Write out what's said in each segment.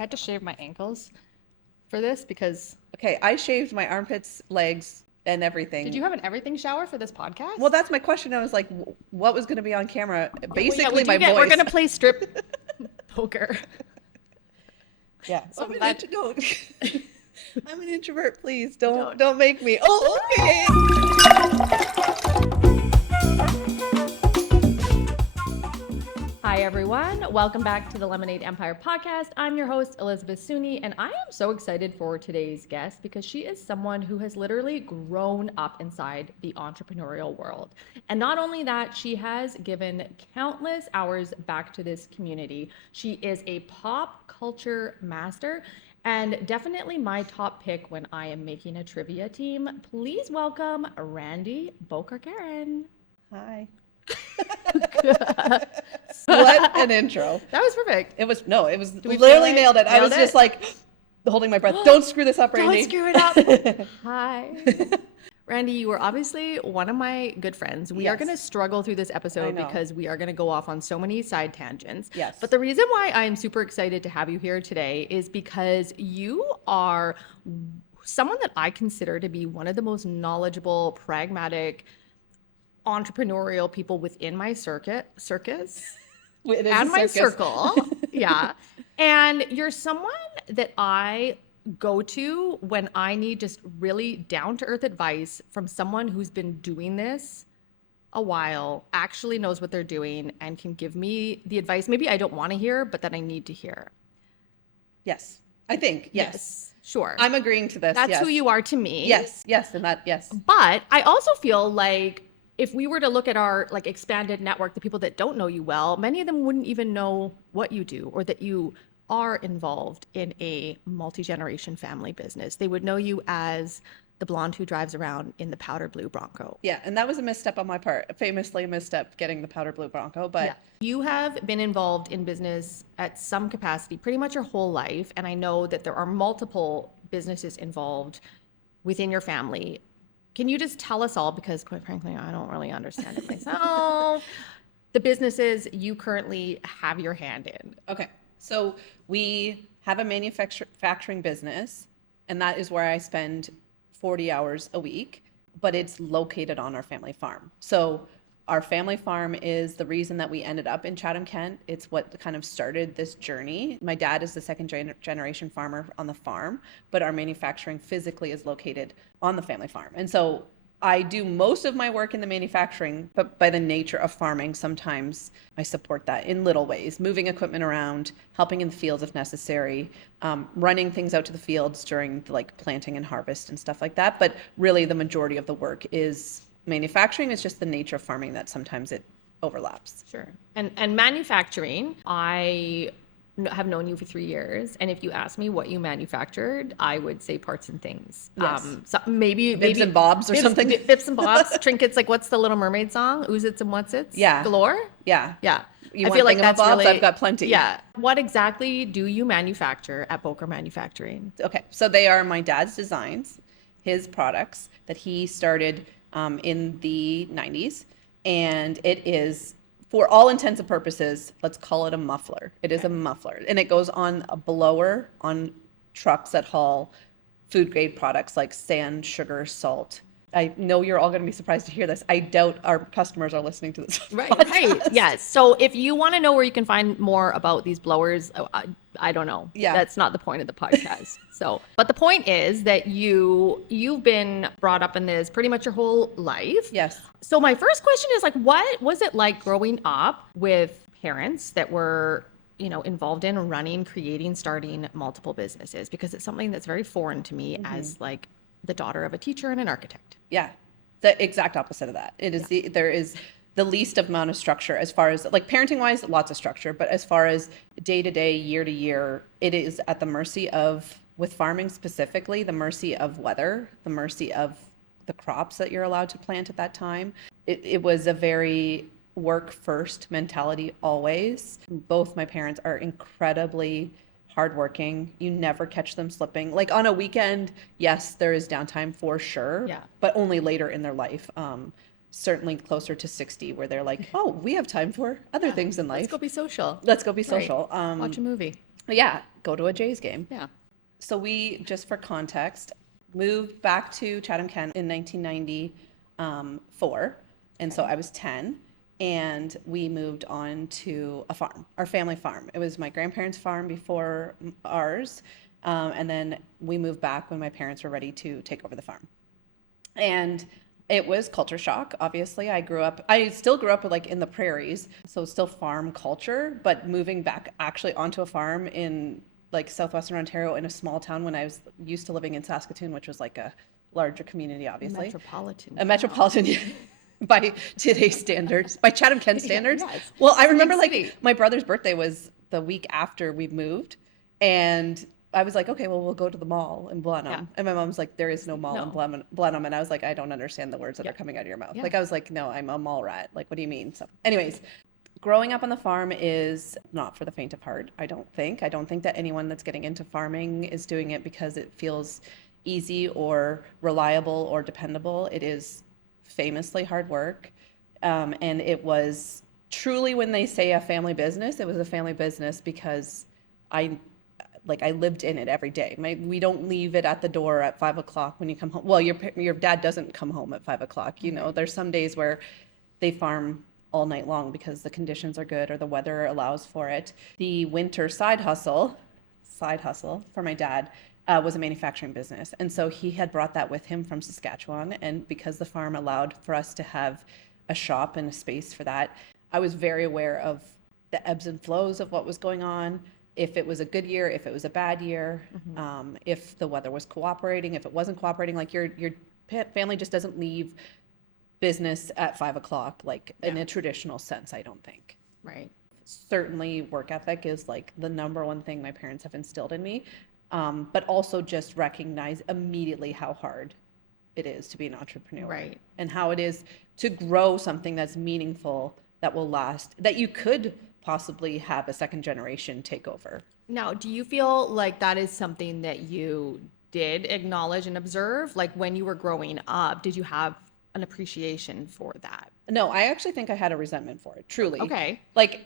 had to shave my ankles for this because... Okay, I shaved my armpits, legs, and everything. Did you have an everything shower for this podcast? Well, that's my question. I was like, what was going to be on camera? Basically, my voice. We're going to play strip poker. Yeah. So So I'm an introvert. Please don't make me. Oh, okay. Hi, everyone. Welcome back to the Lemonade Empire podcast. I'm your host, Elizabeth Suni, and I am so excited for today's guest because she is someone who has literally grown up inside the entrepreneurial world. And not only that, she has given countless hours back to this community. She is a pop culture master and definitely my top pick when I am making a trivia team. Please welcome Randi Bokor Caron. Hi. What an intro. That was perfect. It was literally nailed it. I was just like holding my breath. Don't screw this up, Randy. Don't screw it up. Hi. Randy, you are obviously one of my good friends. We are going to struggle through this episode because we are going to go off on so many side tangents. Yes. But the reason why I am super excited to have you here today is because you are someone that I consider to be one of the most knowledgeable, pragmatic, entrepreneurial people within my circus and my circle. Yeah. And you're someone that I go to when I need just really down to earth advice from someone who's been doing this a while, actually knows what they're doing, and can give me the advice maybe I don't want to hear, but that I need to hear. Yes. I think. Yes. Sure. I'm agreeing to this. That's who you are to me. Yes. Yes. And that, yes. But I also feel like if we were to look at our like expanded network, the people that don't know you well, many of them wouldn't even know what you do or that you are involved in a multi-generation family business. They would know you as the blonde who drives around in the powder blue Bronco. Yeah, and that was a misstep on my part. Famously a misstep getting the powder blue Bronco, but you have been involved in business at some capacity pretty much your whole life, and I know that there are multiple businesses involved within your family. Can you just tell us all, because quite frankly, I don't really understand it myself, the businesses you currently have your hand in? Okay. So we have a manufacturing business, and that is where I spend 40 hours a week, but it's located on our family farm. So our family farm is the reason that we ended up in Chatham-Kent. It's what kind of started this journey. My dad is the second generation farmer on the farm, but our manufacturing physically is located on the family farm. And so I do most of my work in the manufacturing, but by the nature of farming, sometimes I support that in little ways, moving equipment around, helping in the fields if necessary, running things out to the fields during like planting and harvest and stuff like that. But really the majority of the work is manufacturing. It's just the nature of farming that sometimes it overlaps. Sure. And manufacturing, I have known you for 3 years, and if you asked me what you manufactured, I would say parts and things. Yes. So maybe Bibs and bobs or something. Bibs and bobs, trinkets, like what's the Little Mermaid song? Oozits and whatsits? Yeah. Galore? Yeah. Yeah. I feel like that's really, I've got plenty. Yeah. What exactly do you manufacture at Bokor Manufacturing? Okay. So they are my dad's designs, his products that he started in the 90s. And it is, for all intents and purposes, let's call it a muffler. It is a muffler, and it goes on a blower on trucks that haul food grade products like sand, sugar, salt. I know you're all going to be surprised to hear this. I doubt our customers are listening to this. Right. Yes. So if you want to know where you can find more about these blowers, I don't know. Yeah. That's not the point of the podcast. But the point is that you've been brought up in this pretty much your whole life. Yes. So my first question is like, what was it like growing up with parents that were, involved in running, creating, starting multiple businesses? Because it's something that's very foreign to me as like the daughter of a teacher and an architect. Yeah. The exact opposite of that. It is there is the least amount of structure as far as like parenting wise, lots of structure, but as far as day to day, year to year, it is at the mercy of, with farming specifically, the mercy of weather, the mercy of the crops that you're allowed to plant at that time. It was a very work first mentality always. Both my parents are incredibly hardworking. You never catch them slipping. Like on a weekend, yes, there is downtime for sure, but only later in their life. Certainly closer to 60 where they're like, oh, we have time for other things in life. Let's go be social. Let's go be social. Watch a movie. But yeah, go to a Jays game. Yeah. So we, just for context, moved back to Chatham-Kent in 1994. And so I was 10, and we moved on to a farm, our family farm. It was my grandparents' farm before ours. And then we moved back when my parents were ready to take over the farm. And it was culture shock. Obviously, I still grew up like in the prairies, so still farm culture, but moving back actually onto a farm in like southwestern Ontario in a small town when I was used to living in Saskatoon, which was like a larger community, obviously. Metropolitan. A metropolitan by today's standards, by Chatham-Kent standards. Yes. Well, I It's a big remember city. like my brother's birthday was the week after we moved, and I was like, okay, well, we'll go to the mall in Blenheim. Yeah. And my mom's like, there is no mall in No. Blenheim. And I was like, I don't understand the words that Yeah. are coming out of your mouth. Yeah. Like, I was like, no, I'm a mall rat. Like, what do you mean? So, anyways, growing up on the farm is not for the faint of heart, I don't think. I don't think that anyone that's getting into farming is doing it because it feels easy or reliable or dependable. It is famously hard work. And it was truly, when they say a family business, it was a family business because I lived in it every day. We don't leave it at the door at 5 o'clock when you come home. Well, your dad doesn't come home at 5 o'clock. You know, there's some days where they farm all night long because the conditions are good or the weather allows for it. The winter side hustle for my dad was a manufacturing business. And so he had brought that with him from Saskatchewan. And because the farm allowed for us to have a shop and a space for that, I was very aware of the ebbs and flows of what was going on. If it was a good year, if it was a bad year, if the weather was cooperating, if it wasn't cooperating, like your family just doesn't leave business at 5 o'clock, like in a traditional sense, I don't think. Right. Certainly work ethic is like the number one thing my parents have instilled in me. But also just recognize immediately how hard it is to be an entrepreneur. Right. And how it is to grow something that's meaningful, that will last, that you could possibly have a second generation take over. Now, do you feel like that is something that you did acknowledge and observe? Like when you were growing up, did you have an appreciation for that? No, I actually think I had a resentment for it, truly. Okay. Like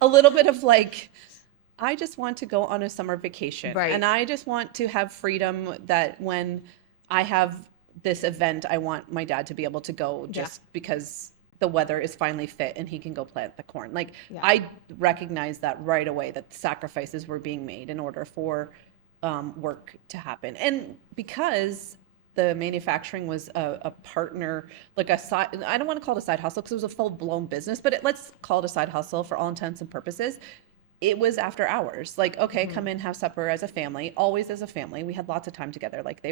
a little bit of like, I just want to go on a summer vacation. Right. And I just want to have freedom that when I have this event, I want my dad to be able to go just because the weather is finally fit and he can go plant the corn. Like I recognized that right away, that sacrifices were being made in order for work to happen. And because the manufacturing was a partner, like a side, I don't want to call it a side hustle because it was a full blown business, but let's call it a side hustle for all intents and purposes. It was after hours. Like, okay, come in, have supper as a family, always as a family. We had lots of time together. Like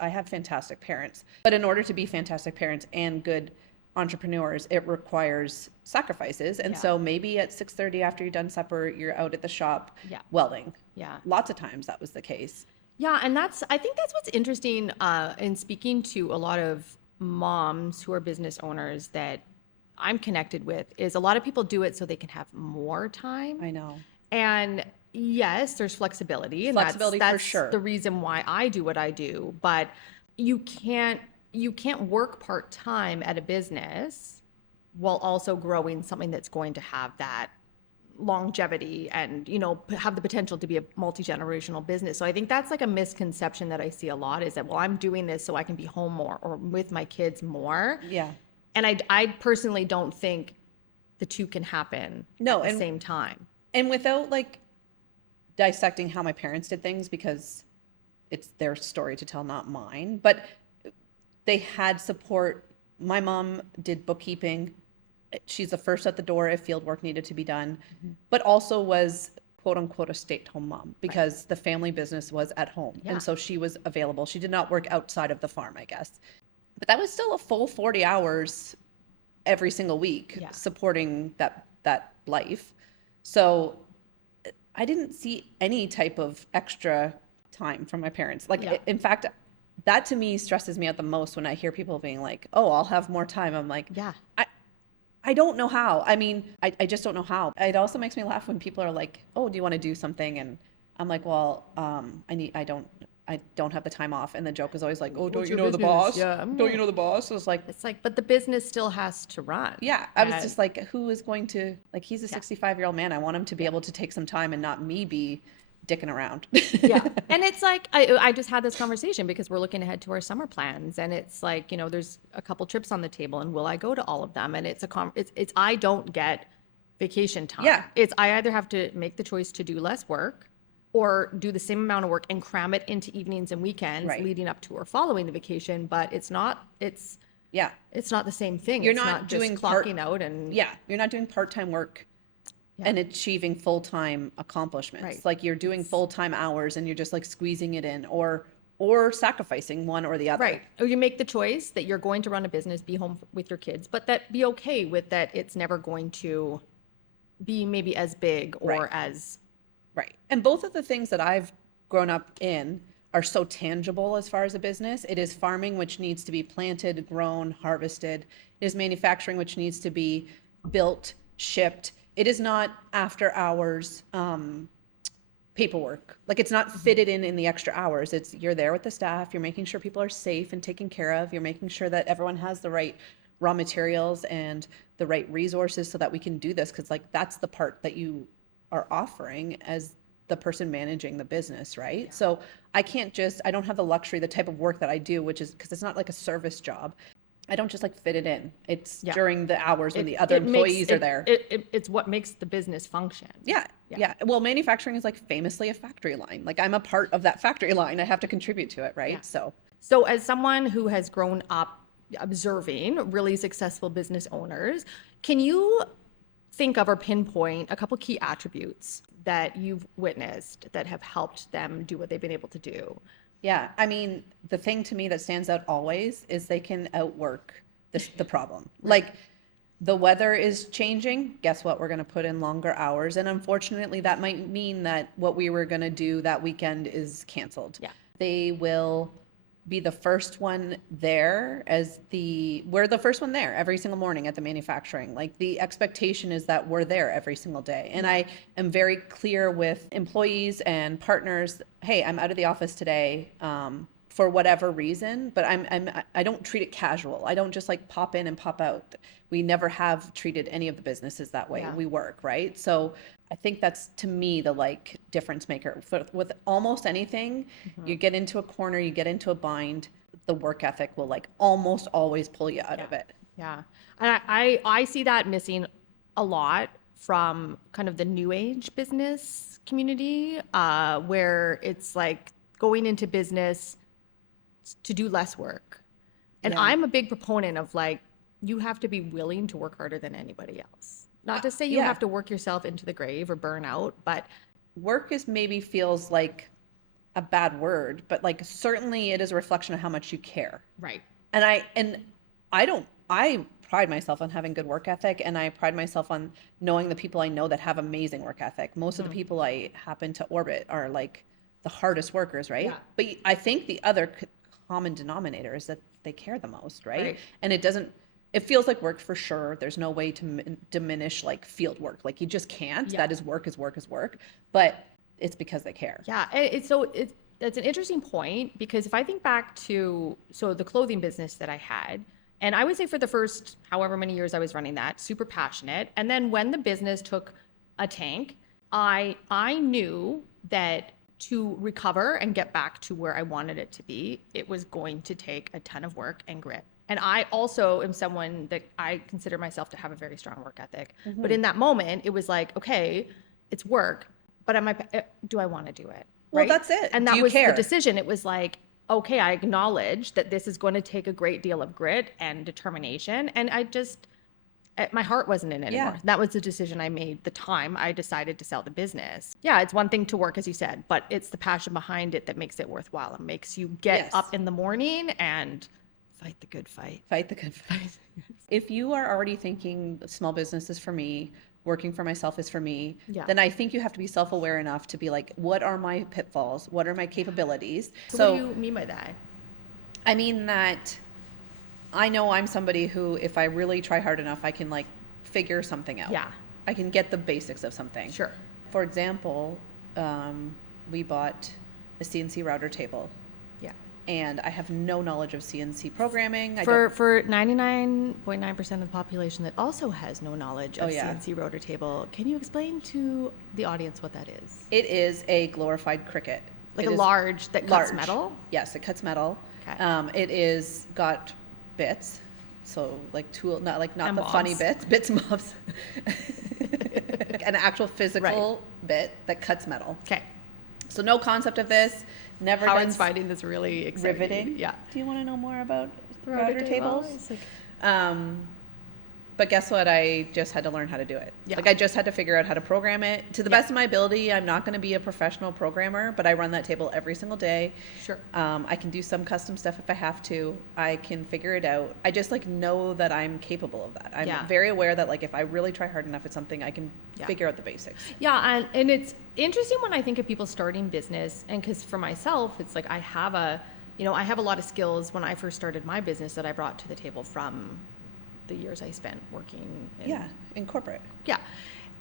I have fantastic parents, but in order to be fantastic parents and good entrepreneurs, it requires sacrifices. And so maybe at 6:30 after you're done supper, you're out at the shop welding. Yeah. Lots of times that was the case. Yeah, and I think that's what's interesting in speaking to a lot of moms who are business owners that I'm connected with, is a lot of people do it so they can have more time. I know. And yes, there's flexibility, and Flexibility that's for sure. the reason why I do what I do. But you can't work part-time at a business while also growing something that's going to have that longevity and, you know, have the potential to be a multi-generational business. So I think that's like a misconception that I see a lot, is that, well, I'm doing this so I can be home more or with my kids more. Yeah. And I personally don't think the two can happen at the same time. And without like dissecting how my parents did things, because it's their story to tell, not mine, but they had support. My mom did bookkeeping. She's the first at the door if field work needed to be done, but also was quote unquote a stay-at-home mom because the family business was at home. And so she was available. She did not work outside of the farm, I guess. But that was still a full 40 hours every single week supporting that life. So I didn't see any type of extra time from my parents. Like, in fact, that to me stresses me out the most when I hear people being like, oh, I'll have more time. I'm like, I don't know how. I mean, I just don't know how. It also makes me laugh when people are like, oh, do you want to do something? And I'm like, well, I don't have the time off. And the joke is always like, oh, don't What's you your know the business? boss? Yeah. Don't you know the boss? So it's like, It's like, but the business still has to run. yeah, I was And just like, who is going to, like, he's a 65-year-old man. I want him to be able to take some time and not me be dicking around. yeah. And it's like, I just had this conversation because we're looking ahead to our summer plans. And it's like, there's a couple trips on the table and will I go to all of them? And it's I don't get vacation time. Yeah. It's, I either have to make the choice to do less work or do the same amount of work and cram it into evenings and weekends Right. leading up to or following the vacation. But it's not Yeah. the same thing. You're It's not just doing clocking out and Yeah. You're not doing part-time work and achieving full-time accomplishments. Right. Like you're doing full-time hours and you're just like squeezing it in or sacrificing one or the other. right. Or you make the choice that you're going to run a business, be home with your kids, but that be okay with that it's never going to be maybe as big or Right. as Right. And both of the things that I've grown up in are so tangible as far as a business. It is farming, which needs to be planted, grown, harvested. It is manufacturing, which needs to be built, shipped. It is not after hours paperwork. Like it's not fitted in the extra hours. It's you're there with the staff. You're making sure people are safe and taken care of. You're making sure that everyone has the right raw materials and the right resources so that we can do this. Because like that's the part that you are offering as the person managing the business, right? So I don't have the luxury, the type of work that I do, which is because it's not like a service job. I don't just like fit it in. It's during the hours when the other employees are there. It's what makes the business function. Yeah. Well, manufacturing is like famously a factory line. Like I'm a part of that factory line. I have to contribute to it, right? Yeah. So as someone who has grown up observing really successful business owners, can you think of or pinpoint a couple key attributes that you've witnessed that have helped them do what they've been able to do? Yeah, I mean, the thing to me that stands out always is they can outwork the problem. Like the weather is changing. Guess what? We're going to put in longer hours. And unfortunately, that might mean that what we were going to do that weekend is canceled. Yeah. They will be the first one there we're the first one there every single morning at the manufacturing. Like the expectation is that we're there every single day. And I am very clear with employees and partners, hey, I'm out of the office today for whatever reason, but I don't treat it casual. I don't just like pop in and pop out. We never have treated any of the businesses that way. Yeah. We work, right? So I think that's to me the like difference maker with almost anything. You get into a corner, you get into a bind, the work ethic will like almost always pull you out of it. Yeah. And I see that missing a lot from kind of the new age business community, where it's like going into business to do less work. And I'm a big proponent of like, you have to be willing to work harder than anybody else. Not to say you have to work yourself into the grave or burn out, but work is maybe feels like a bad word, but like certainly it is a reflection of how much you care. right. And I pride myself on having good work ethic, and I pride myself on knowing the people I know that have amazing work ethic. Most of the people I happen to orbit are like the hardest workers, right? Yeah. But I think the other common denominator is that they care the most, right? And it feels like work for sure. There's no way to diminish like field work. Like you just can't. Yeah. That is work is work is work. But it's because they care. Yeah, it's an interesting point because if I think back to the clothing business that I had, and I would say for the first however many years I was running that, super passionate. And then when the business took a tank, I knew that to recover and get back to where I wanted it to be, it was going to take a ton of work and grit. And I also am someone that I consider myself to have a very strong work ethic. But in that moment, it was like, okay, it's work, but do I want to do it? Well, that's it. And Do that you was care? the decision. It was like, okay, I acknowledge that this is going to take a great deal of grit and determination. And my heart wasn't in it anymore. Yeah. That was the decision I made the time I decided to sell the business. Yeah, it's one thing to work, as you said, but it's the passion behind it that makes it worthwhile and makes you get up in the morning and fight the good fight. Fight the good fight. If you are already thinking small business is for me, working for myself is for me, then I think you have to be self-aware enough to be like, what are my pitfalls? What are my capabilities? So what do you mean by that? I mean that I know I'm somebody who, if I really try hard enough, I can like figure something out. Yeah. I can get the basics of something. Sure. For example, we bought a CNC router table. Yeah. And I have no knowledge of CNC programming. For 99.9% of the population that also has no knowledge of yeah. CNC rotor table, can you explain to the audience what that is? It is a glorified Cricut. Like large that cuts metal? Yes, it cuts metal. Okay. It is got bits, so like not and the bobs. funny bits and bobs. An actual physical bit that cuts metal. Okay. So no concept of this. Never Howard's done finding this really exciting. riveting. Yeah. Do you want to know more about Router router table? tables? But guess what? I just had to learn how to do it. Yeah. Like I just had to figure out how to program it. To the best of my ability, I'm not going to be a professional programmer, but I run that table every single day. Sure. I can do some custom stuff if I have to. I can figure it out. I just like know that I'm capable of that. I'm very aware that like if I really try hard enough, it's something I can figure out the basics. Yeah, and it's interesting when I think of people starting business, and because for myself, it's like I have a lot of skills when I first started my business that I brought to the table from the years I spent working in corporate. Yeah.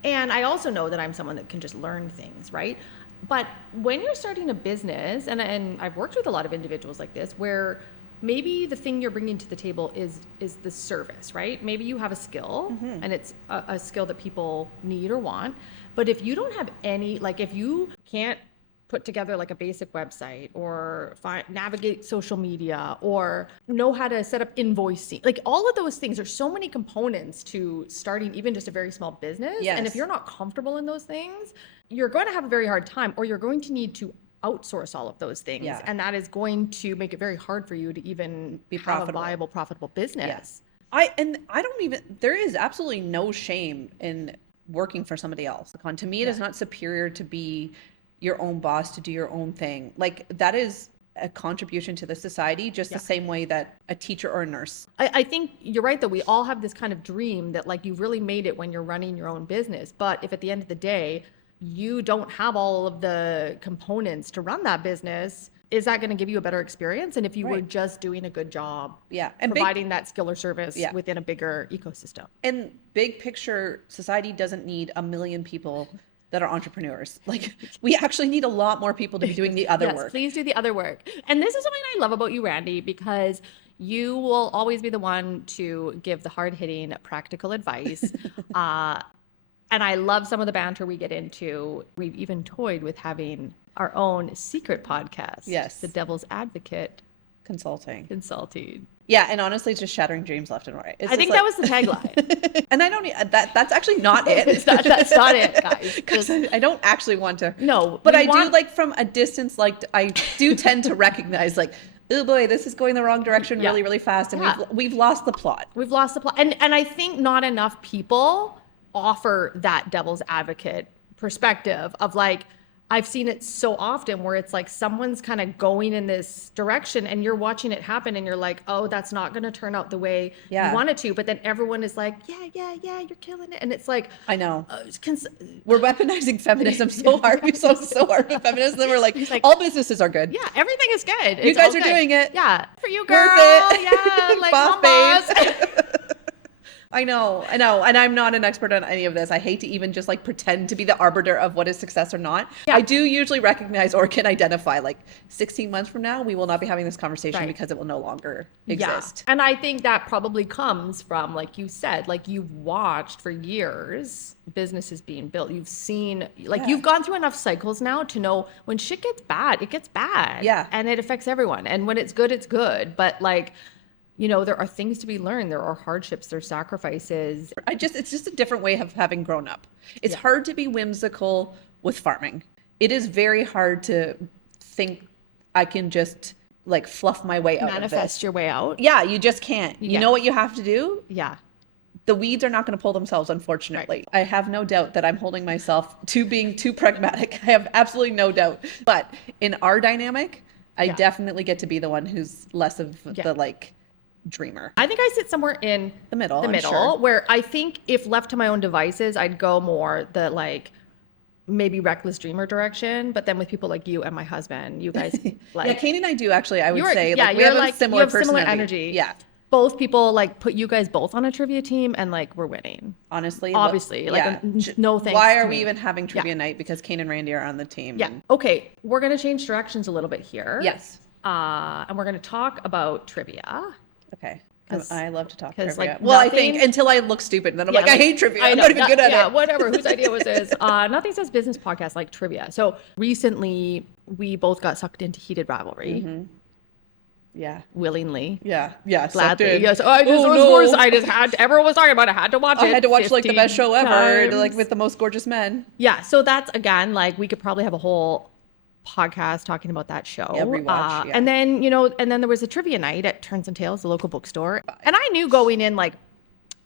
And I also know that I'm someone that can just learn things, right? But when you're starting a business, and I've worked with a lot of individuals like this, where maybe the thing you're bringing to the table is the service, right? Maybe you have a skill, and it's a skill that people need or want. But if you don't have any, like if you can't put together like a basic website or navigate social media or know how to set up invoicing, like all of those things, there's so many components to starting even just a very small business. Yes. And if you're not comfortable in those things, you're going to have a very hard time, or you're going to need to outsource all of those things. Yeah. And that is going to make it very hard for you to even Be have profitable. a viable, profitable business. There is absolutely no shame in working for somebody else. To me, it is not superior to be your own boss, to do your own thing. Like that is a contribution to the society, just the same way that a teacher or a nurse. I think you're right, though. We all have this kind of dream that like you really made it when you're running your own business. But if at the end of the day, you don't have all of the components to run that business, is that going to give you a better experience? And if you were just doing a good job, and providing that skill or service within a bigger ecosystem. And big picture, society doesn't need a million people that are entrepreneurs. Like we actually need a lot more people to be doing the other work. Please do the other work. And this is something I love about you, Randi, because you will always be the one to give the hard-hitting practical advice. And I love some of the banter we get into. We've even toyed with having our own secret podcast. Yes. The Devil's Advocate Consulting. Yeah, and honestly, it's just shattering dreams left and right. I think that was the tagline. And I don't need that's actually not it. That's not it, guys. Because I don't actually want to. No, but I do like from a distance. Like I do tend to recognize like, oh boy, this is going the wrong direction really, really fast, and we've lost the plot. We've lost the plot, and I think not enough people offer that devil's advocate perspective of like, I've seen it so often where it's like someone's kind of going in this direction and you're watching it happen and you're like, oh, that's not going to turn out the way you want it to. But then everyone is like, yeah, you're killing it. And it's like, I know. We're weaponizing feminism so hard. We're so hard with feminism. We're like, all businesses are good. Yeah, everything is good. You guys are doing it. Yeah. For you, girl. Worth it. Yeah. Like, boss. I know. And I'm not an expert on any of this. I hate to even just like pretend to be the arbiter of what is success or not. Yeah. I do usually recognize or can identify like 16 months from now, we will not be having this conversation because it will no longer exist. Yeah. And I think that probably comes from, like you said, like you've watched for years businesses being built. You've seen, like you've gone through enough cycles now to know when shit gets bad, it gets bad. Yeah. And it affects everyone. And when it's good, it's good. But like, you know, there are things to be learned. There are hardships, there's sacrifices. It's just a different way of having grown up. It's hard to be whimsical with farming. It is very hard to think I can just like fluff my way out of this. Manifest your way out. Yeah, you just can't. You know what you have to do? Yeah. The weeds are not going to pull themselves, unfortunately. Right. I have no doubt that I'm holding myself to being too pragmatic. I have absolutely no doubt. But in our dynamic, I definitely get to be the one who's less of the like dreamer. I think I sit somewhere in the middle, where I think if left to my own devices, I'd go more the like maybe reckless dreamer direction. But then with people like you and my husband, you guys like Katie and I do actually. I would say we have similar similar energy. Yeah. both people like put you guys both on a trivia team and like we're winning. Honestly, Obviously, like no thanks. Why are to we me. even having trivia night? Because Kane and Randy are on the team. Yeah. Okay. We're going to change directions a little bit here. Yes. And we're going to talk about trivia. Okay. I love to talk trivia. Like, well, I think until I look stupid, and then I'm like, I hate trivia. I'm not even good at it. Yeah, whatever. Whose idea was this? Nothing says business podcast like trivia. So recently, we both got sucked into heated rivalry. Mm-hmm. Yeah. Willingly. Yeah. Gladly. Yes. I just had to, everyone was talking about it. I had to watch it. I had to watch like the best show ever, times. like with the most gorgeous men. Yeah. So that's again, like we could probably have a whole podcast talking about that show. Yeah, rewatch. And then, there was a trivia night at Turns and Tails, the local bookstore. And I knew going in, like,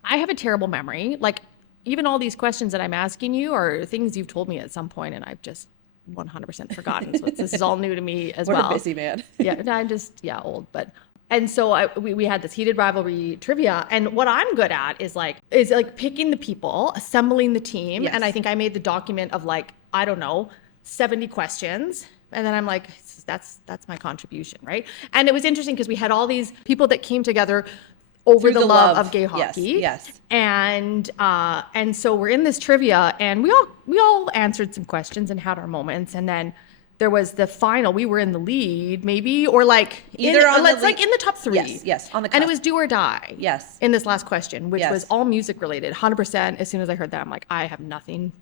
I have a terrible memory. Like, even all these questions that I'm asking you are things you've told me at some point, and I've just 100% forgotten. So this is all new to me as well. We're busy, man. Yeah, I'm just, old. And so we had this heated rivalry trivia. And what I'm good at is picking the people, assembling the team. Yes. And I think I made the document of like, I don't know, 70 questions. And then I'm like, that's my contribution, right? And it was interesting because we had all these people that came together over the love of gay hockey. Yes. And so we're in this trivia and we all answered some questions and had our moments. And then there was the final. We were in the lead, maybe, or like in the top 3. Yes, on the cusp. And it was do or die. Yes. In this last question, which was all music related, 100%. As soon as I heard that, I'm like, I have nothing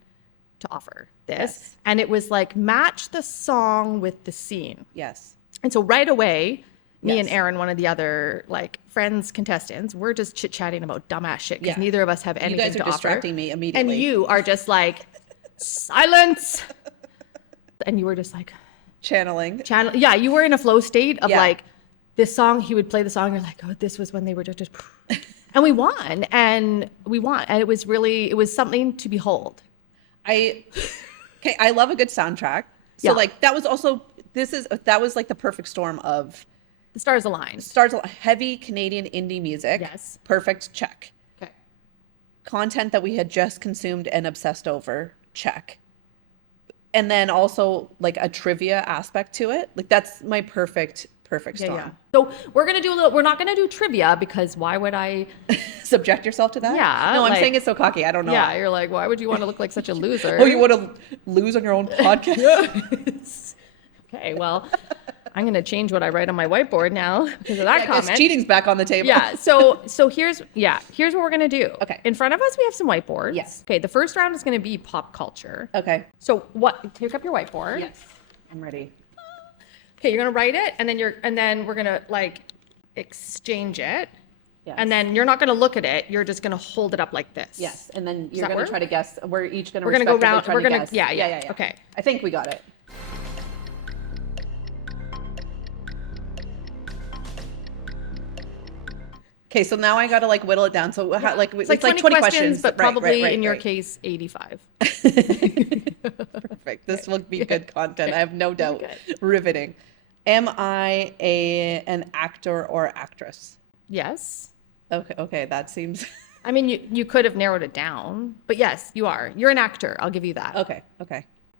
to offer this. Yes. And it was like match the song with the scene. Yes. And so right away, me and Aaron, one of the other like friends contestants, we're just chit-chatting about dumbass shit because neither of us have anything to offer. You guys are distracting me immediately. And you are just like, silence. And you were just like channeling. Yeah, you were in a flow state of like this song. He would play the song. You're like, oh, this was when they were just and we won. And it was something to behold. I love a good soundtrack. So like that was like the perfect storm of the stars aligned. Heavy Canadian indie music. Yes. Perfect. Check. Okay. Content that we had just consumed and obsessed over. Check. And then also like a trivia aspect to it. Like that's my perfect storm. Yeah. So we're not gonna do trivia because why would I subject yourself to that? Yeah. No, I'm saying it's so cocky. I don't know. Yeah, you're like, why would you want to look like such a loser? Oh, you want to lose on your own podcast? Okay, well, I'm gonna change what I write on my whiteboard now because of that comment. Cheating's back on the table. Yeah. So here's what we're gonna do. Okay. In front of us we have some whiteboards. Yes. Okay. The first round is gonna be pop culture. Okay. So pick up your whiteboard. Yes. I'm ready. Okay, you're gonna write it, and then we're gonna like exchange it, and then you're not gonna look at it. You're just gonna hold it up like this. Yes, and then you're gonna try to guess. We're each gonna. We're gonna go round. We're gonna. Yeah. Okay. I think we got it. Okay, so now I gotta like whittle it down. So it's like 20 questions, but probably in your case 85. Perfect. This will be good content. I have no doubt. Riveting. Am I an actor or actress? Yes. Okay, that seems. I mean, you could have narrowed it down, but yes, you are. You're an actor. I'll give you that. Okay.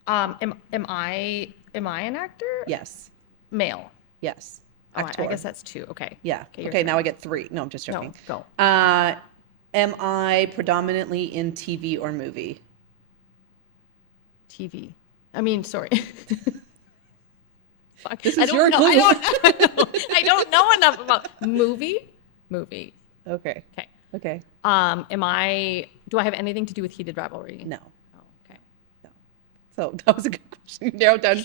Am I an actor? Yes. Male. Yes. I guess that's 2. Okay. Yeah. Okay, now I get 3. No, I'm just joking. No, go. Am I predominantly in TV or movie? TV. I mean, sorry. Fuck. This is your clue. I don't know enough about movie. Okay. Do I have anything to do with heated rivalry? No. Oh, okay. No. So that was a good question. You narrowed down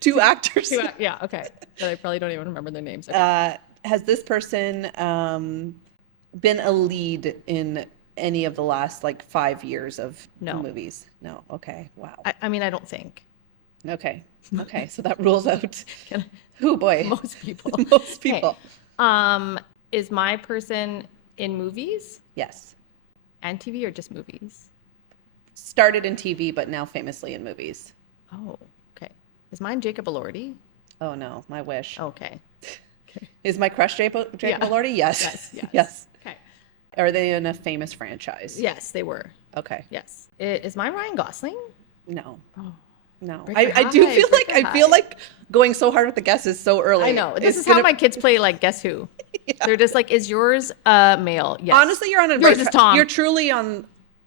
two actors. Yeah. Okay. But I probably don't even remember their names. Okay. Has this person been a lead in any of the last like 5 years of movies? No. Okay. Wow. I mean, I don't think. Okay. So that rules out. Oh boy. Most people. Okay. Is my person in movies? Yes. And TV or just movies? Started in TV, but now famously in movies. Oh, okay. Is mine Jacob Elordi? Oh no, my wish. Okay. Is my crush Jacob Elordi? Yes. Okay. Are they in a famous franchise? Yes, they were. Okay. Yes. Is mine Ryan Gosling? No. Oh. No. I feel like going so hard with the guesses so early. I know. This is how my kids play like Guess Who. They're just like, is yours male? Yes. Honestly, you're on a Yours right is track. Tom. You're truly on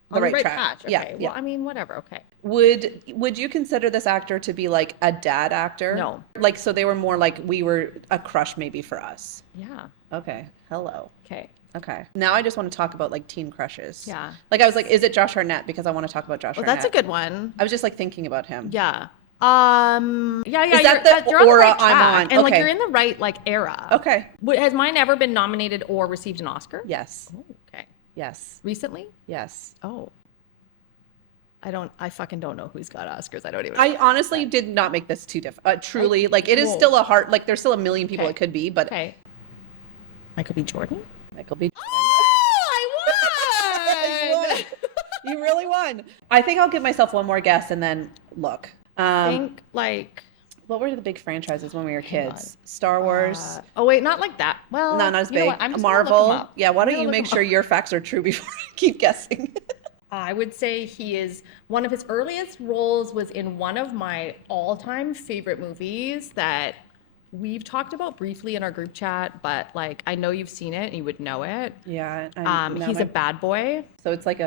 the On right, the right track. patch. Okay. Yeah, yeah. Well, I mean, whatever. Okay. Would you consider this actor to be like a dad actor? No. Like, so they were more like we were a crush maybe for us. Yeah. Okay. Hello. Okay. Okay. Now I just want to talk about like teen crushes. Yeah. Like I was like, is it Josh Hartnett? Because I want to talk about Josh Well, Hartnett. that's a good one. I was just like thinking about him. Yeah. Yeah. Is that the you're on the aura right track. I'm on? And like Okay. you're in the right like era. Okay. Has mine ever been nominated or received an Oscar? Yes. Oh, okay. Yes. Recently? Yes. Oh. I fucking don't know who's got Oscars. I don't even I know. honestly did not make this too difficult. Truly, like it is Whoa. still a hard, like there's still a million people Okay. it could be, but Okay. Michael B. Jordan? Michael B. I won! You really won. I think I'll give myself one more guess and then look. I think like What were the big franchises when we were Hang kids? Star Wars. oh wait, not like that. Well, No, not as you know big. what? I'm just gonna look him Marvel. up. Yeah, why I'm don't gonna you look make him sure up. your facts are true before I keep guessing? I would say he is one of his earliest roles was in one of my all-time favorite movies that we've talked about briefly in our group chat, but like I know you've seen it and you would know it. Yeah. He's a bad boy. So it's like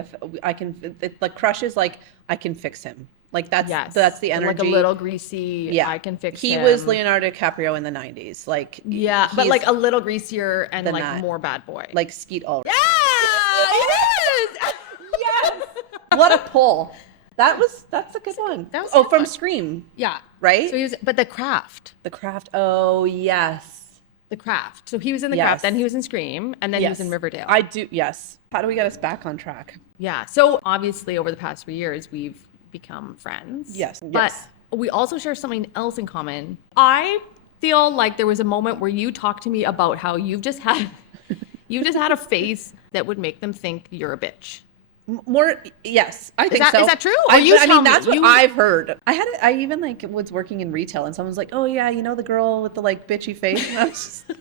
like crush is like I can fix him. Like that's Yes. that's the energy. Like a little greasy. Yeah, I can fix He him. was Leonardo DiCaprio in the 90s. Like Yeah, but he's like a little greasier and than like that. more bad boy. like Skeet Ulrich. yeah, it is. Yes. What a pull! That's a good one. That was a Oh, good from one. Scream, Yeah. right? So he was, but The Craft. The Craft. Oh yes, The Craft. So he was in The Yes. Craft, then he was in Scream, and then he was yes. in Riverdale. I do. Yes. How do we get us back on track? Yeah. So obviously, over the past 3 years, we've become friends. Yes, But yes. we also share something else in common. I feel like there was a moment where you talked to me about how you've just had a face that would make them think you're a bitch. More, yes, I think so. Is that true? Or I you tell mean, me. that's what You- I've heard. I even like was working in retail, and someone's like, "Oh yeah, you know the girl with the like bitchy face." And I was just,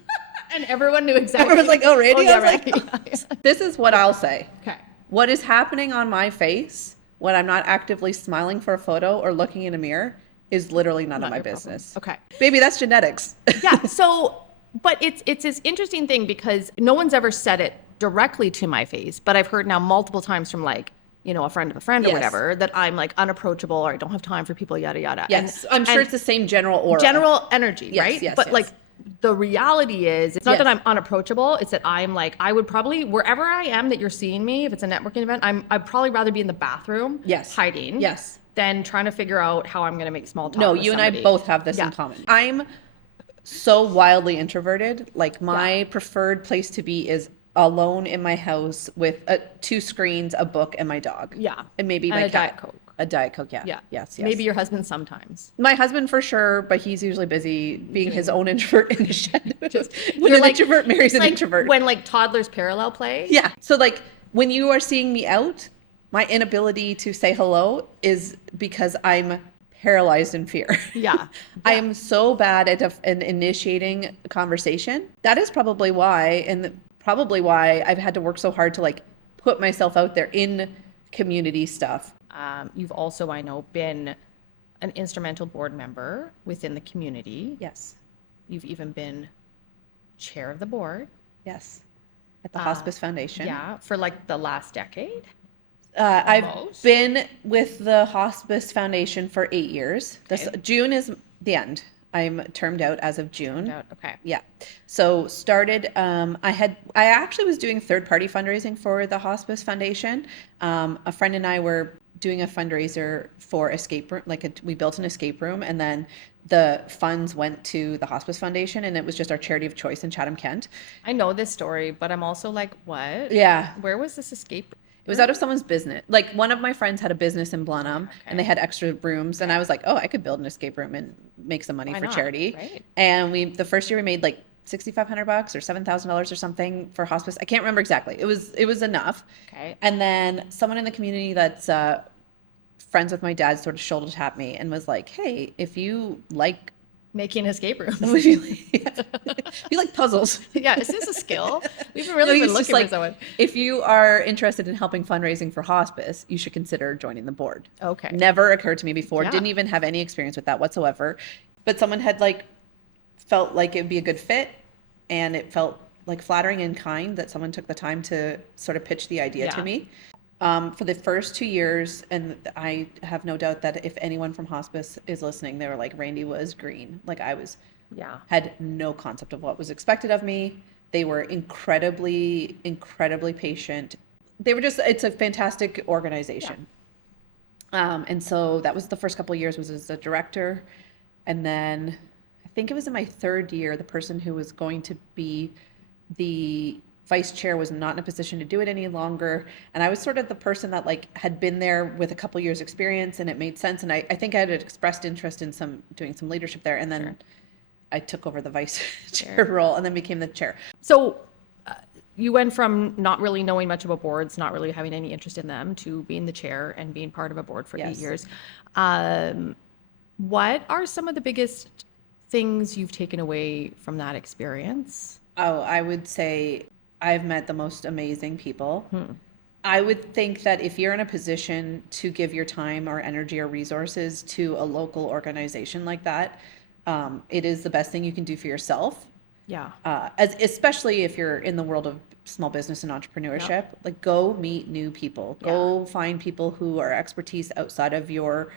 And everyone knew exactly. everyone's like, "Oh really?" yeah, I was like, right. "This is what I'll say. Okay. What is happening on my face when I'm not actively smiling for a photo or looking in a mirror is literally none of Not my your problem. business." Okay. Baby, that's genetics. Yeah. So, but it's this interesting thing because no one's ever said it directly to my face, but I've heard now multiple times from like, you know, a friend of a friend or Yes. whatever that I'm like unapproachable or I don't have time for people, yada yada. Yes, I'm sure and it's the same general aura. general energy, Yes, right? yes, but yes. like the reality is, it's not that Yes. I'm unapproachable. It's that I'm like, I would probably wherever I am that you're seeing me, if it's a networking event, I'd probably rather be in the bathroom, Yes. hiding, Yes. than trying to figure out how I'm going to make small talk. No, with you and I somebody. both have this Yeah. in common. I'm so wildly introverted. Like my preferred place to be is alone in my house with 2 screens, a book, and my dog. Yeah. And maybe And my a cat. Diet Coke. A Diet Coke, yeah. Yeah. Yes, yes. Maybe your husband sometimes. My husband for sure, but he's usually busy being his own introvert in the shed. When You're an like- introvert marries it's an like introvert. When like toddlers parallel play. Yeah. So like when you are seeing me out, my inability to say hello is because I'm paralyzed in fear. Yeah. I am so bad at initiating a conversation. That is probably why, probably why I've had to work so hard to like put myself out there in community stuff. You've also, I know, been an instrumental board member within the community. Yes. You've even been chair of the board. Yes. At the Hospice Foundation. Yeah, for like the last decade. I've Almost. been with the Hospice Foundation for 8 years. This Okay. June is the end. I'm termed out as of June. Okay. Yeah. So started, I actually was doing third-party fundraising for the Hospice Foundation. A friend and I were doing a fundraiser for escape room, we built an escape room, and then the funds went to the Hospice Foundation, and it was just our charity of choice in Chatham-Kent. I know this story, but I'm also like, what? Yeah. Where was this escape? It was out of someone's business. Like one of my friends had a business in Blenheim and they had extra rooms. And I was like, oh, I could build an escape room and make some money Why for not? charity. Right. And the first year we made like $6,500 or $7,000 or something for hospice. I can't remember exactly. It was enough. Okay. And then someone in the community that's friends with my dad sort of shoulder tapped me and was like, hey, if you like Making escape rooms. if you like puzzles. Yeah, is this a skill? We've No, really been it's just looking for someone. if you are interested in helping fundraising for hospice, you should consider joining the board. Okay. Never occurred to me before. Yeah. Didn't even have any experience with that whatsoever. But someone had felt like it would be a good fit, and it felt like flattering and kind that someone took the time to sort of pitch the idea to Yeah. me. For the first 2 years, and I have no doubt that if anyone from hospice is listening, they were like, Randy was green. Like I was, Yeah. had no concept of what was expected of me. They were incredibly, incredibly patient. They were just, it's a fantastic organization. And so that was the first couple of years was as a director. And then I think it was in my third year, the person who was going to be the vice chair was not in a position to do it any longer. And I was sort of the person that like had been there with a couple years experience and it made sense. And I think I had expressed interest in doing some leadership there. And then Sure. I took over the vice chair role and then became the chair. So you went from not really knowing much about boards, not really having any interest in them, to being the chair and being part of a board for 8 Yes. years. What are some of the biggest things you've taken away from that experience? Oh, I would say I've met the most amazing people. I would think that if you're in a position to give your time or energy or resources to a local organization like that, it is the best thing you can do for yourself. Yeah. Especially if you're in the world of small business and entrepreneurship, like go meet new people, go find people who are expertise outside of your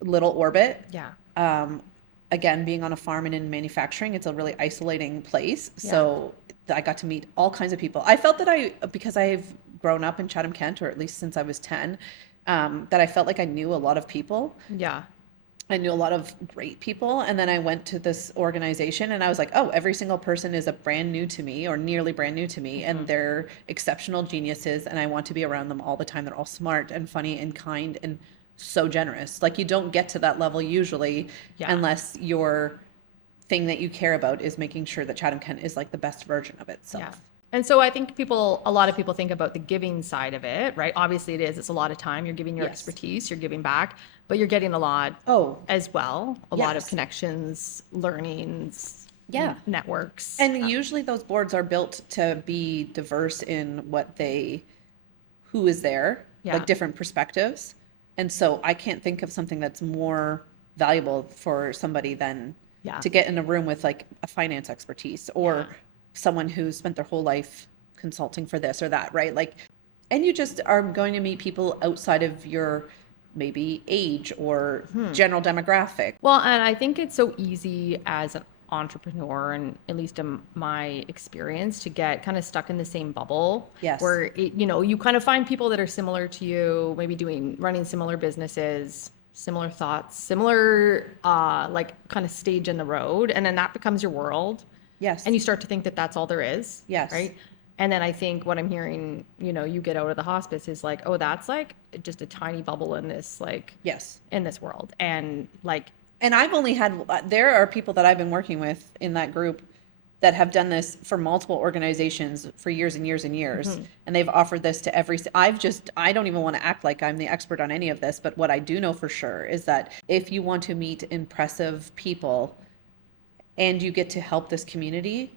little orbit. Yeah. Again, being on a farm and in manufacturing, it's a really isolating place. So I got to meet all kinds of people. I felt that because I've grown up in Chatham-Kent, or at least since I was 10, that I felt like I knew a lot of people. Yeah. I knew a lot of great people. And then I went to this organization and I was like, oh, every single person is a brand new to me or nearly brand new to me. And they're exceptional geniuses. And I want to be around them all the time. They're all smart and funny and kind and so generous. Like you don't get to that level usually unless your thing that you care about is making sure that Chatham-Kent is like the best version of itself. Yeah. And so I think a lot of people think about the giving side of it, right? Obviously it is, it's a lot of time. You're giving your expertise, you're giving back, but you're getting a lot as well. A lot of connections, learnings, networks. And usually those boards are built to be diverse in who is there, like different perspectives. And so I can't think of something that's more valuable for somebody than to get in a room with like a finance expertise or someone who's spent their whole life consulting for this or that, right? Like, and you just are going to meet people outside of your maybe age or general demographic. Well, and I think it's so easy as an entrepreneur, and at least in my experience, to get kind of stuck in the same bubble. Yes. Where you kind of find people that are similar to you, maybe running similar businesses, similar thoughts, similar like kind of stage in the road, and then that becomes your world. Yes. And you start to think that that's all there is. Yes. Right. And then I think what I'm hearing, you get out of the hospice is like, oh, that's like just a tiny bubble in this, like, in this world. And like, and there are people that I've been working with in that group that have done this for multiple organizations for years and years and years. And they've offered this to I don't even want to act like I'm the expert on any of this, but what I do know for sure is that if you want to meet impressive people and you get to help this community,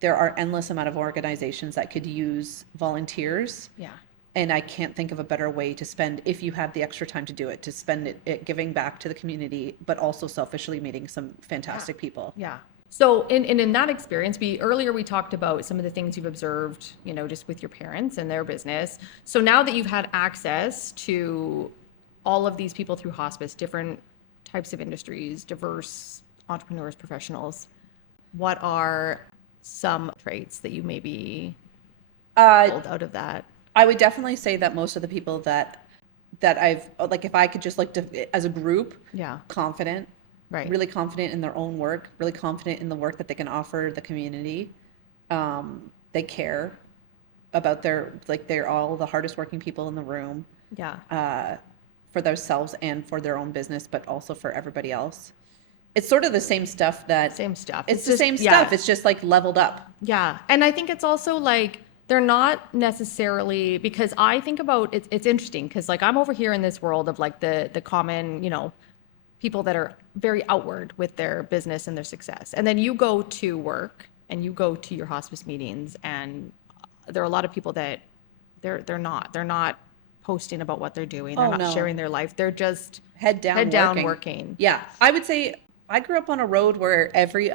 there are endless amount of organizations that could use volunteers. yeah. And I can't think of a better way to spend, if you have the extra time to do it, to spend it giving back to the community, but also selfishly meeting some fantastic people. Yeah. So in that experience, earlier we talked about some of the things you've observed, just with your parents and their business. So now that you've had access to all of these people through hospice, different types of industries, diverse entrepreneurs, professionals, what are some traits that you maybe pulled out of that? I would definitely say that most of the people that I've, like, if I could just as a group, confident, right, really confident in their own work, really confident in the work that they can offer the community. They care about they're all the hardest working people in the room. For themselves and for their own business, but also for everybody else. It's sort of the same stuff It's the same stuff. It's just like leveled up. Yeah. And I think it's also like, they're not necessarily, because I think about it's interesting because like I'm over here in this world of like the common, people that are very outward with their business and their success. And then you go to work and you go to your hospice meetings, and there are a lot of people that they're not posting about what they're doing. They're not sharing their life. They're just head down working. Yeah. I would say I grew up on a road where every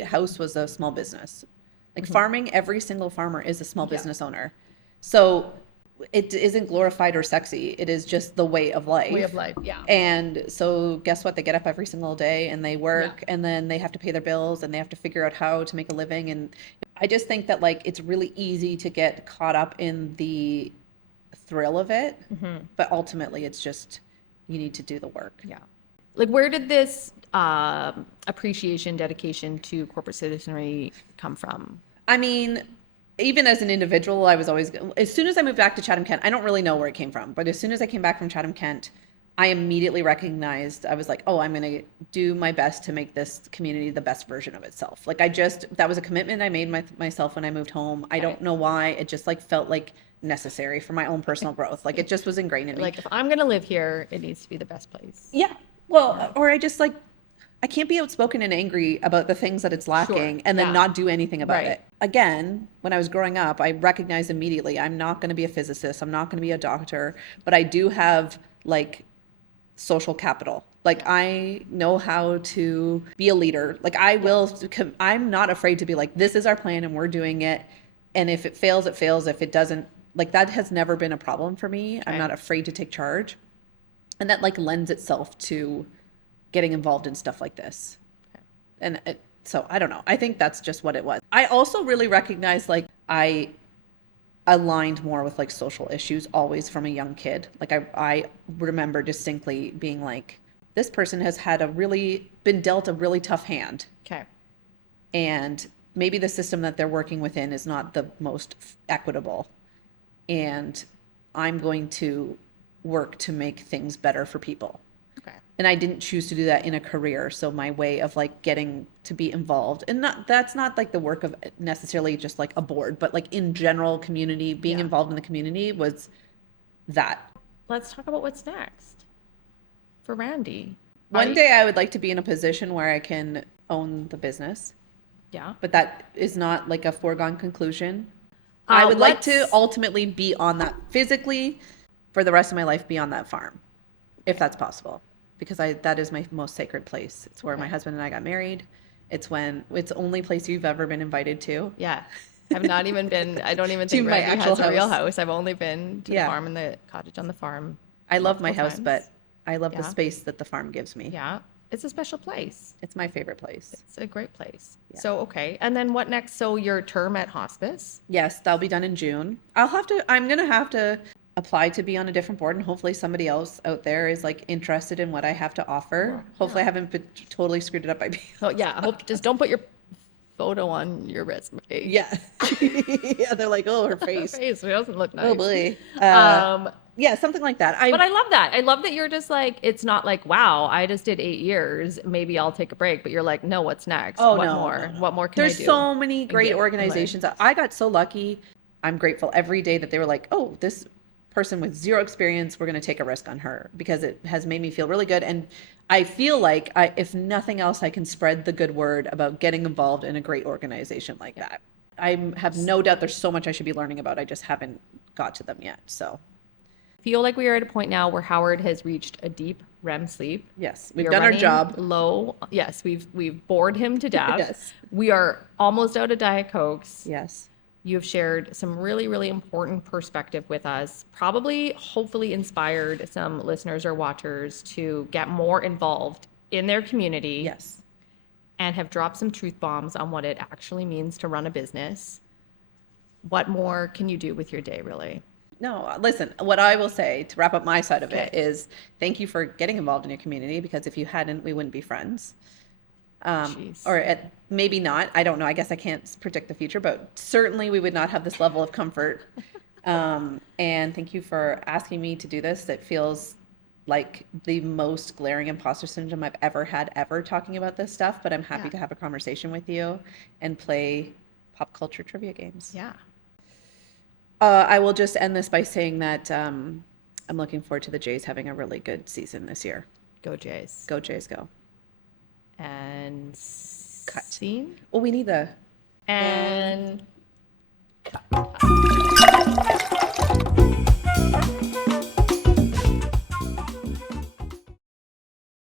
house was a small business. Like farming, every single farmer is a small business owner. So it isn't glorified or sexy. It is just the way of life. Way of life, yeah. And so guess what? They get up every single day and they work and then they have to pay their bills and they have to figure out how to make a living. And I just think that like it's really easy to get caught up in the thrill of it, but ultimately it's just you need to do the work. Yeah. Like, where did this appreciation, dedication to corporate citizenry come from? I mean, even as an individual, I was always, as soon as I moved back to Chatham-Kent, I don't really know where it came from, but as soon as I came back from Chatham-Kent, I immediately recognized, I was like, oh, I'm going to do my best to make this community the best version of itself. Like that was a commitment I made myself when I moved home. I don't know why. It just like felt like necessary for my own personal growth. Like it just was ingrained in me. Like, if I'm going to live here, it needs to be the best place. Yeah. Well, or I just like, I can't be outspoken and angry about the things that it's lacking and then not do anything about it. Again, when I was growing up, I recognized immediately, I'm not going to be a physicist. I'm not going to be a doctor, but I do have like social capital. Like I know how to be a leader. Like I'm not afraid to be like, this is our plan and we're doing it. And if it fails, it fails. If it doesn't, like that has never been a problem for me. I'm not afraid to take charge. And that like lends itself to getting involved in stuff like this. And so I don't know. I think that's just what it was. I also really recognize like I aligned more with like social issues always from a young kid. Like I remember distinctly being like, this person has had been dealt a really tough hand. Okay. And maybe the system that they're working within is not the most equitable. And I'm going to work to make things better for people. Okay. And I didn't choose to do that in a career. So my way of like getting to be involved, and that's not like the work of necessarily just like a board, but like in general community, being involved in the community was that. Let's talk about what's next for Randi. One day I would like to be in a position where I can own the business. Yeah. But that is not like a foregone conclusion. I would like to ultimately be on that physically for the rest of my life, be on that farm, if that's possible. Because that is my most sacred place. It's where my husband and I got married. It's the only place you've ever been invited to. Yeah. I've not even been, I don't even think my Randi actual has a real house. house. I've only been to the farm and the cottage on the farm. I love my house, times. but I love the space that the farm gives me. Yeah. It's a special place. It's my favorite place. It's a great place. Yeah. So, okay. And then what next? So your term at hospice? Yes, that'll be done in June. I'm going to have to apply to be on a different board, and hopefully somebody else out there is like interested in what I have to offer. Hopefully I haven't been totally screwed it up by being. Oh yeah. I hope just don't put your photo on your resume. Yeah. Yeah. They're like, oh, her face. Her face. It doesn't look nice. Oh boy. Yeah, something like that. But I love that. I love that you're just like, it's not like, wow, I just did 8 years. Maybe I'll take a break. But you're like, no, what's next? Oh, what no, more? no. What more can I do? There's so many great organizations. I got so lucky. I'm grateful every day that they were like, oh, this person with zero experience, we're going to take a risk on her, because it has made me feel really good. And I feel like if nothing else, I can spread the good word about getting involved in a great organization like that. I have no doubt there's so much I should be learning about. I just haven't got to them yet. So feel like we are at a point now where Howard has reached a deep REM sleep. Yes, we've done our job. Low. Yes, we've bored him to death. Yes. We are almost out of Diet Cokes. Yes. You have shared some really, really important perspective with us, probably hopefully inspired some listeners or watchers to get more involved in their community. Yes. And have dropped some truth bombs on what it actually means to run a business. What more can you do with your day, really? No, listen, what I will say to wrap up my side of it is thank you for getting involved in your community, because if you hadn't, we wouldn't be friends. Maybe not. I don't know. I guess I can't predict the future, but certainly we would not have this level of comfort. And thank you for asking me to do this. It feels like the most glaring imposter syndrome I've ever had talking about this stuff, but I'm happy to have a conversation with you and play pop culture trivia games. Yeah. I will just end this by saying that I'm looking forward to the Jays having a really good season this year. Go Jays. Go Jays, go. And cut. Scene? Well, we need the... And cut.